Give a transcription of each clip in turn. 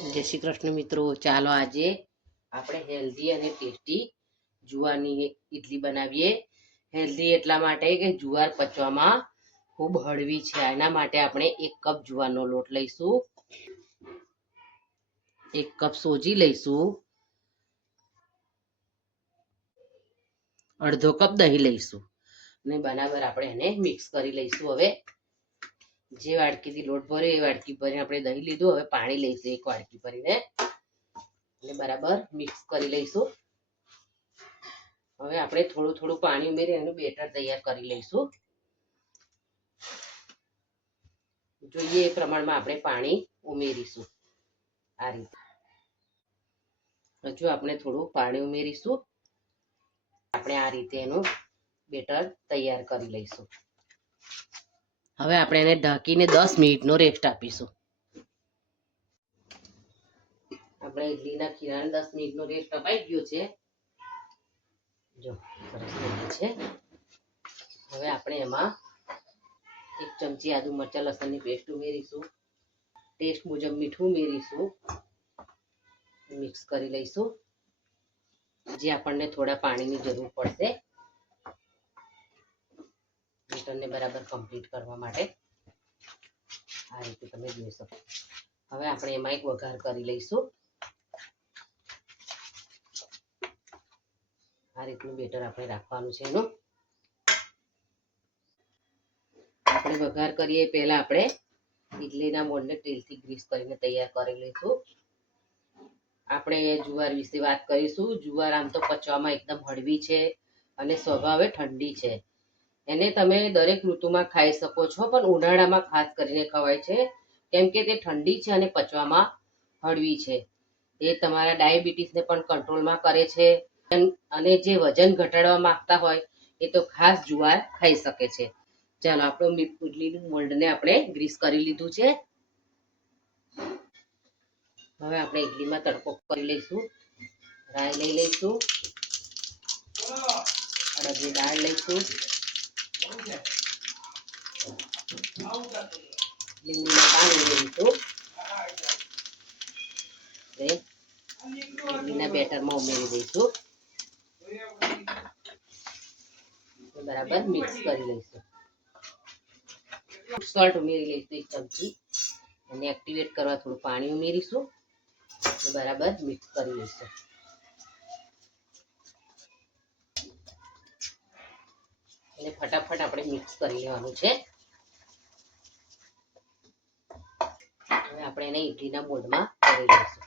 જય શ્રી કૃષ્ણ મિત્રો, ચાલો આજે આપણે હેલ્ધી અને ટેસ્ટી જુવારની ઇડલી બનાવીએ. હેલ્ધી એટલા માટે કે જુવાર પચવામાં ખૂબ હળવી છે. એના માટે આપણે 1 કપ જુવારનો લોટ લઈશું, 1 કપ સોજી લઈશું, અડધો કપ દહીં લઈશું અને બરાબર આપણે એને મિક્સ કરી લઈશું. હવે જે વાડકીથી લોટ ભર્યો એ વાડકી ભરીને આપણે દહીં લીધું. હવે પાણી લઈશું 1 વાડકી ભરીને અને બરાબર મિક્સ કરી લઈશું. હવે આપણે થોડું થોડું પાણી ઉમેરી એનું બેટર તૈયાર કરી લઈશું. જોઈએ એ પ્રમાણમાં આપણે પાણી ઉમેરીશું. આ રીતે હજુ આપણે થોડું પાણી ઉમેરીશું. આપણે આ રીતે એનું બેટર તૈયાર કરી લઈશું. હવે આપણે એને ઢાંકીને 10 મિનિટનો રેસ્ટ આપીશું. આપણે ઇડલીના ખીરાને 10 મિનિટનો રેસ્ટ અપાઈ ગયો છે. જો સરસ થઈ છે. હવે આપણે એમાં 1 ચમચી આદુ મરચાં લસણની પેસ્ટ ઉમેરીશું. ટેસ્ટ મુજબ મીઠું ઉમેરીશું. મિક્સ કરી લઈશું. જે આપણને થોડા પાણીની જરૂર પડશે બેટરને બરાબર કમ્પ્લીટ કરવા માટે. આ રીતે તમે જોઈ શકો. હવે આપણે એમાં એક વઘાર કરી લઈશું. આ રીતનું બેટર આપણે રાખવાનું છે. એનું આપણે વઘાર કરીએ પહેલા આપણે ઇડલીના મોલ્ડને તેલથી ગ્રીસ કરીને તૈયાર કરી લઈશું. આપણે જુવાર વિશે વાત કરીશું. જુવાર આમ તો પચવામાં એકદમ હળવી છે અને સ્વભાવે ઠંડી છે. એને તમે દરેક ઋતુમાં ખાઈ શકો છો, પણ ઉનાળામાં ખાસ કરીને ખવાય છે કેમ કે તે ઠંડી છે અને પચવામાં હળવી છે. એ તમારા ડાયાબિટીસને પણ કંટ્રોલમાં કરે છે અને જે વજન ઘટાડવા માંગતા હોય એ તો ખાસ જુવાર ખાઈ શકે છે. ચાલો આપણું ઇડલીનું મોલ્ડને આપણે ગ્રીસ કરી લીધું છે. હવે આપણે ઇડલીમાં તડકો કરી લઈશું. રાઈ લઈ લઈશું, અડદની દાળ લઈશું, લીંબુના પાન ઉમેરીશું. ઇડલીના બેટરમાં ઉમેરી દઈશું. બરાબર મિક્સ કરી લઈશું. સોલ્ટ ઉમેરી લઈશું 1 ચમચી. અને એક્ટિવેટ કરવા થોડું પાણી ઉમેરીશું. બરાબર મિક્સ કરી લઈશું. અને ફટાફટ આપણે મિક્સ કરી લેવાનું છે. હવે આપણે એને ઇડલીના મોલ્ડમાં કરી લઈશું.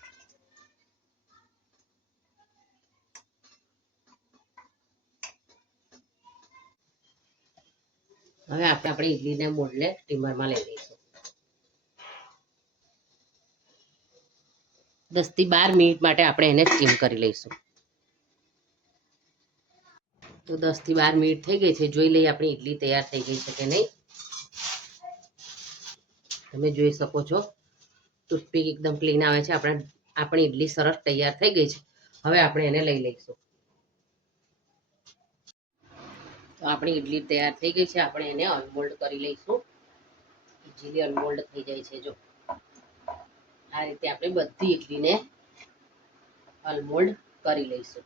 હવે આપણે ઇડલીના મોલ્ડને સ્ટીમરમાં લઈ લઈશું. 10 થી 12 મિનિટ માટે આપણે એને સ્ટીમ કરી લઈશું. તો 10 થી 12 મિનિટ થઈ ગઈ છે. જોઈ લઈએ આપણી ઇડલી તૈયાર થઈ ગઈ છે કે નહીં. તમે જોઈ શકો છો ટૂથપીક એકદમ ક્લીન આવે છે. આપણી ઇડલી સરસ તૈયાર થઈ ગઈ છે. હવે આપણે એને લઈ લઈશું. તો આપણી ઇડલી તૈયાર થઈ ગઈ છે. આપણે એને અનમોલ્ડ કરી લઈશું. ઇઝીલી અનમોલ્ડ થઈ જાય છે. જો આ રીતે આપણે બધી ઇડલીને અનમોલ્ડ કરી લઈશું.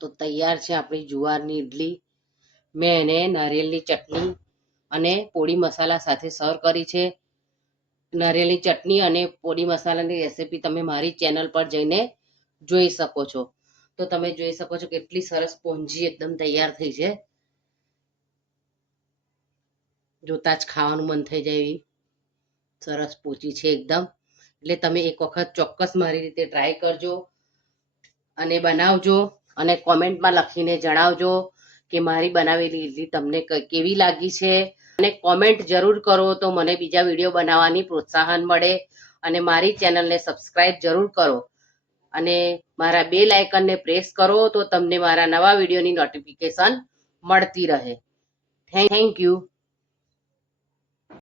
તો તૈયાર છે આપણી જુવારની ઇડલી. મેં એને નારિયેળની ચટણી અને પોળી મસાલા સાથે સર્વ કરી છે. નારિયેળની ચટણી અને પોળી મસાલાની રેસીપી તમે મારી ચેનલ પર જઈને જોઈ શકો છો. તો તમે જોઈ શકો છો કેટલી સરસ સ્પોન્જી એકદમ તૈયાર થઈ છે. જોતા જ ખાવાનું મન થઈ જાય એવી સરસ પોચી છે એકદમ. એટલે તમે એક વખત ચોક્કસ મારી રીતે ટ્રાય કરજો અને બનાવજો અને કોમેન્ટમાં લખીને જણાવજો કે મારી બનાવેલી ઇડલી તમને કેવી લાગી છે. અને કોમેન્ટ જરૂર કરો તો મને બીજા વિડીયો બનાવવાની પ્રોત્સાહન મળે. અને મારી ચેનલને સબસ્ક્રાઇબ જરૂર કરો અને મારા બેલ આઇકનને પ્રેસ કરો તો તમને મારા નવા વિડીયોની નોટિફિકેશન મળતી રહે. Thank you.